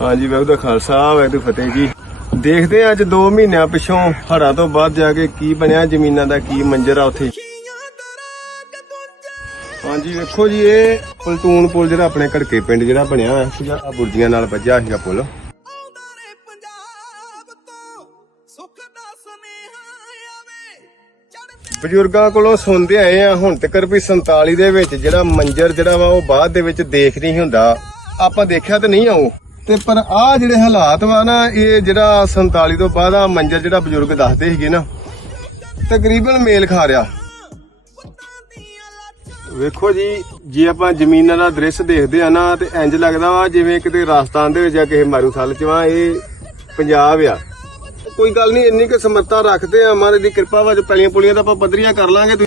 ਹਾਂਜੀ, ਵਾਹਿਗੁਰੂ ਦਾ ਖਾਲਸਾ, ਵਾਹਿਗੁਰੂ ਫਤਿਹ ਜੀ। ਦੇਖਦੇ ਆ ਅੱਜ 2 ਮਹੀਨਿਆਂ ਪਿਛੋਂ ਹੜ੍ਹਾਂ ਤੋਂ ਬਾਅਦ ਜਾ ਕੇ ਕੀ ਬਣਿਆ, ਜ਼ਮੀਨਾਂ ਦਾ ਕੀ ਮੰਜ਼ਰ ਆ ਉੱਥੇ। ਹਾਂਜੀ, ਵੇਖੋ ਜੀ, ਇਹ ਪਲਟੂਨ ਪੁਲ ਜਿਹੜਾ ਆਪਣੇ ਘੜਕੇ ਪਿੰਡ ਜਿਹੜਾ ਬਣਿਆ ਹੋਇਆ ਸੀਗਾ ਆ ਬੁਰਜੀਆਂ ਨਾਲ ਵੱਜਿਆ ਸੀਗਾ ਪੁਲ। ਬਜ਼ੁਰਗਾਂ ਕੋਲੋਂ ਸੁਣਦੇ ਆਏ ਆ ਹੁਣ ਤੱਕ ਵੀ 47 ਦੇ ਵਿੱਚ ਜਿਹੜਾ ਮੰਜ਼ਰ ਜਿਹੜਾ ਵਾ, ਉਹ ਬਾਅਦ ਦੇ ਵਿੱਚ ਦੇਖ ਨਹੀਂ ਹੁੰਦਾ। ਆਪਾਂ ਦੇਖਿਆ ਤਾਂ ਨਹੀਂ ਆਉ। ਤੇ ਪਰ ਆ ਜਿਹੜੇ ਹਾਲਾਤ ਵਾ ਨਾ, ਇਹ ਜਿਹੜਾ 47 ਤੋਂ ਬਾਅਦ ਆ ਮੰਜ਼ਰ ਜਿਹੜਾ ਬਜ਼ੁਰਗ ਦੱਸਦੇ ਸੀਗੇ ਨਾ, ਤਕਰੀਬਨ ਮੇਲ ਖਾ ਰਿਹਾ। ਵੇਖੋ ਜੀ, ਜੇ ਆਪਾਂ ਜ਼ਮੀਨਾਂ ਦਾ ਦ੍ਰਿਸ਼ ਦੇਖਦੇ ਆ ਨਾ, ਤੇ ਇੰਜ ਲੱਗਦਾ ਵਾ ਜਿਵੇਂ ਕਿਤੇ ਰਾਜਸਥਾਨ ਦੇ ਵਿੱਚ ਜਾਂ ਕਿਸੇ ਮਾਰੂਥਲ ਚ ਵਾ, ਇਹ ਪੰਜਾਬ ਆ। ਕੋਈ ਗੱਲ ਨਹੀਂ ਇੰਨੀ ਕੁ ਸਮਰੱਥਾ ਰੱਖਦੇ ਆ, ਮਹਾਰਾਜ ਦੀ ਕਿਰਪਾ ਵਾ ਪੈਲੀਆਂ ਪੁਲੀਆਂ ਤਾਂ ਆਪਾਂ ਪੱਧਰੀਆਂ ਕਰ ਲਾਂਗੇ।